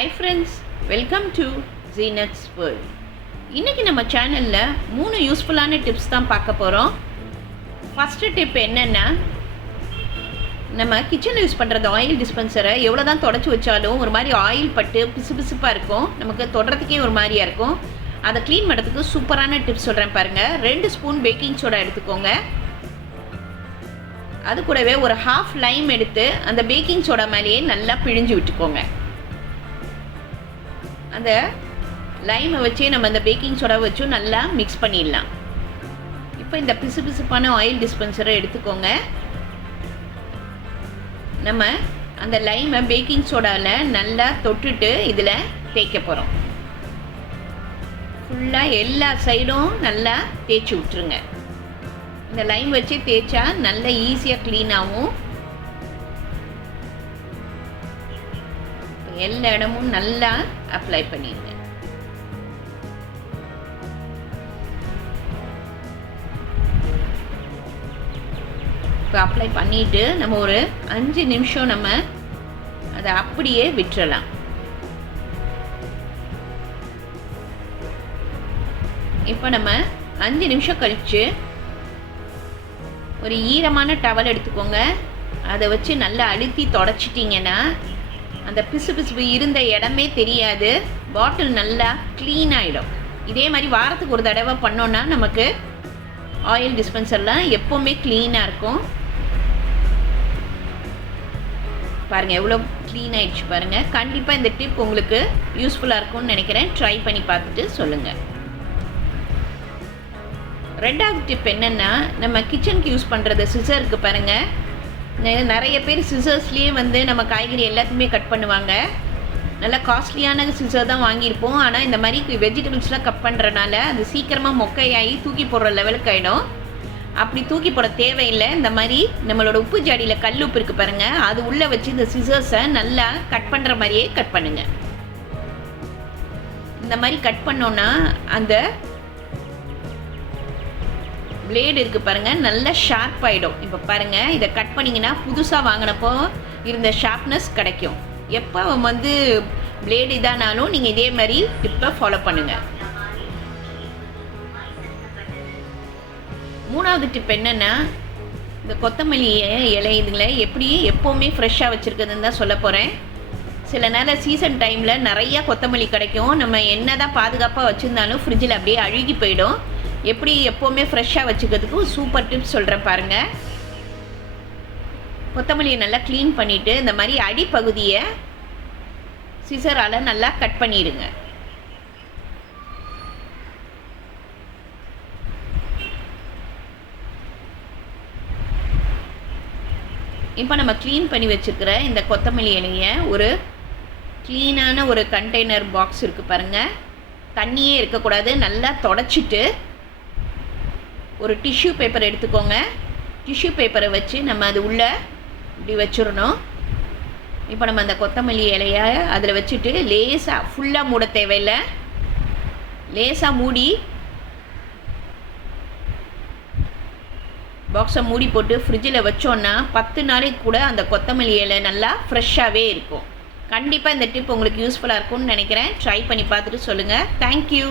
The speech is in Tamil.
Hi friends welcome to Jeenuts world இன்றைக்கி நம்ம சேனலில் மூணு யூஸ்ஃபுல்லான டிப்ஸ் தான் பார்க்க போகிறோம் ஃபஸ்ட்டு டிப் என்னென்னா நம்ம கிச்சனில் யூஸ் பண்ணுறது ஆயில் டிஸ்பென்சரை எவ்வளோ தான் தொடச்சி வச்சாலும் ஒரு மாதிரி ஆயில் பட்டு பிசு பிசுப்பாக இருக்கும். நமக்கு தொடறதுக்கே ஒரு மாதிரியாக இருக்கும். அதை க்ளீன் பண்ணுறதுக்கு சூப்பரான டிப்ஸ் சொல்கிறேன் பாருங்கள் ரெண்டு ஸ்பூன் பேக்கிங் சோடா எடுத்துக்கோங்க. அது கூடவே ஒரு ஹாஃப் லைம் எடுத்து அந்த பேக்கிங் சோடா மேலேயே நல்லா பிழிஞ்சு விட்டுக்கோங்க. அந்த லைமை வச்சு நம்ம அந்த பேக்கிங் சோடா வச்சும் நல்லா மிக்ஸ் பண்ணிடலாம். இப்போ இந்த பிசு பிசுப்பான ஆயில் டிஸ்பென்சரை எடுத்துக்கோங்க. நம்ம அந்த லைமை பேக்கிங் சோடாவில் நல்லா தொட்டுட்டு இதில் தேய்க்க போகிறோம் ஃபுல்லாக எல்லா சைடும் நல்லா தேய்ச்சி விட்ருங்க இந்த லைம் வச்சு தேய்ச்சா நல்லா ஈஸியாக க்ளீனாகவும் எல்லா இடமும் நல்லா அப்ளை பண்ணிடுங்க இப்போ அப்ளை பண்ணிவிட்டு நம்ம ஒரு அஞ்சு நிமிஷம் நம்ம அதை அப்படியே விட்டுறலாம். இப்போ நம்ம அஞ்சு நிமிஷம் கழித்து ஒரு ஈரமான டவல் எடுத்துக்கோங்க. அதை வச்சு நல்லா அழுத்தி தொடச்சிட்டிங்கன்னா அந்த பிசு பிசுப்பு இருந்த இடமே தெரியாது. பாட்டில் நல்லா க்ளீன் ஆகிடும் இதே மாதிரி வாரத்துக்கு ஒரு தடவை பண்ணோன்னா நமக்கு ஆயில் டிஸ்பென்சர்லாம் எப்போவுமே க்ளீனாக இருக்கும். பாருங்கள் எவ்வளோ க்ளீன் ஆகிடுச்சு பாருங்கள் கண்டிப்பாக இந்த டிப் உங்களுக்கு யூஸ்ஃபுல்லாக இருக்கும்னு நினைக்கிறேன். ட்ரை பண்ணி பார்த்துட்டு சொல்லுங்கள் ரெண்டாவது டிப் என்னென்னா நம்ம கிச்சனுக்கு யூஸ் பண்ணுறது சிசருக்கு பாருங்கள் நிறைய பேர் சிசர்ஸ்லேயே வந்து நம்ம காய்கறி எல்லாத்தையுமே கட் பண்ணுவாங்க. நல்லா காஸ்ட்லியான சிசர் தான் வாங்கியிருப்போம். ஆனால் இந்த மாதிரி வெஜிடபிள்ஸ்லாம் கட் பண்ணுறனால அது சீக்கிரமாக மொக்கையாகி தூக்கி போடுற லெவலுக்கு ஆகிடும் அப்படி தூக்கி போட தேவையில்லை. இந்த மாதிரி நம்மளோட உப்பு ஜாடியில் கல் உப்பு இருக்குது பாருங்கள் அது உள்ளே வச்சு இந்த சிசர்ஸை நல்லா கட் பண்ணுற மாதிரியே கட் பண்ணுங்கள் இந்த மாதிரி கட் பண்ணோன்னா அந்த பிளேடு இருக்குது பாருங்கள் நல்ல ஷார்ப் ஆகிடும் இப்போ பாருங்கள் இதை கட் பண்ணிங்கன்னா புதுசாக வாங்கினப்போ இருந்த ஷார்ப்னஸ் கிடைக்கும். எப்போ வந்து பிளேடு இதானாலும் நீங்கள் இதே மாதிரி டிப்பை ஃபாலோ பண்ணுங்கள் மூணாவது டிப் என்னென்னா இந்த கொத்தமல்லி இலை இதுங்களை எப்படி எப்போவுமே ஃப்ரெஷ்ஷாக வச்சுருக்குதுன்னு தான் சொல்ல போகிறேன் சில நேரம் சீசன் டைமில் நிறையா கொத்தமல்லி கிடைக்கும். நம்ம என்ன தான் பாதுகாப்பாக வச்சுருந்தாலும் ஃப்ரிட்ஜில் அப்படியே அழுகி போயிடும். எப்படி எப்போவுமே ஃப்ரெஷ்ஷாக வச்சுக்கிறதுக்கு சூப்பர் டிப்ஸ் சொல்கிறேன் பாருங்கள் கொத்தமல்லியை நல்லா க்ளீன் பண்ணிவிட்டு இந்த மாதிரி அடிப்பகுதியை சிசரால் நல்லா கட் பண்ணிடுங்க. இப்போ நம்ம க்ளீன் பண்ணி வச்சுருக்கிற இந்த கொத்தமல்லி இலையை ஒரு க்ளீனான ஒரு கண்டெய்னர் பாக்ஸ் இருக்குது பாருங்கள் தண்ணியே இருக்கக்கூடாது நல்லா தொடச்சிட்டு ஒரு டிஷ்யூ பேப்பர் எடுத்துக்கோங்க. டிஷ்யூ பேப்பரை வச்சு நம்ம அது உள்ளே இப்படி வச்சிடணும். இப்போ நம்ம அந்த கொத்தமல்லி இலையை அதில் வச்சுட்டு லேசாக ஃபுல்லாக மூட தேவையில்லை. லேசாக மூடி பாக்ஸை மூடி போட்டு ஃப்ரிட்ஜில் வச்சோன்னா பத்து நாளைக்கு கூட அந்த கொத்தமல்லி இலை நல்லா ஃப்ரெஷ்ஷாகவே இருக்கும். கண்டிப்பாக இந்த டிப் உங்களுக்கு யூஸ்ஃபுல்லாக இருக்கும்னு நினைக்கிறேன். ட்ரை பண்ணி பார்த்துட்டு சொல்லுங்கள் தேங்க்யூ